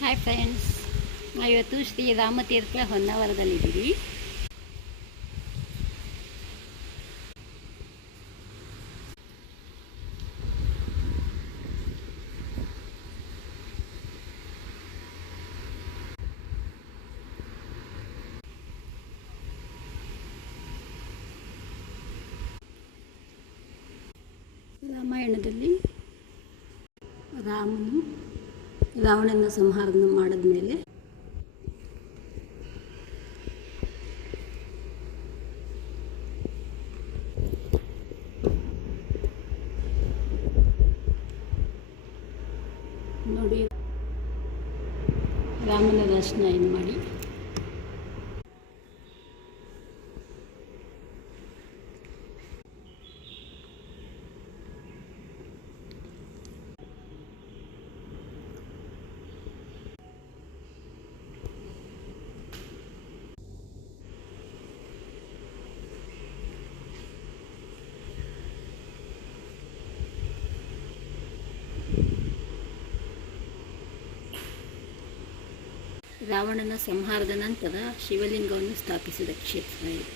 Hi friends, ನಾವಿವತ್ತು ಶ್ರೀ ರಾಮತೀರ್ಥ ಹೊನ್ನಾವರದಲ್ಲಿದ್ದೀವಿ. ರಾಮಾಯಣದಲ್ಲಿ ರಾಮನು ರಾವಣನ ಸಂಹಾರ ಮಾಡಿದ ಮೇಲೆ ನೋಡಿ, ರಾಮನ ದರ್ಶನ ಇದು ಮಾಡಿ ರಾವಣನ ಸಂಹಾರದ ನಂತರ ಶಿವಲಿಂಗವನ್ನು ಸ್ಥಾಪಿಸಿದ ಕ್ಷೇತ್ರ ಇದು.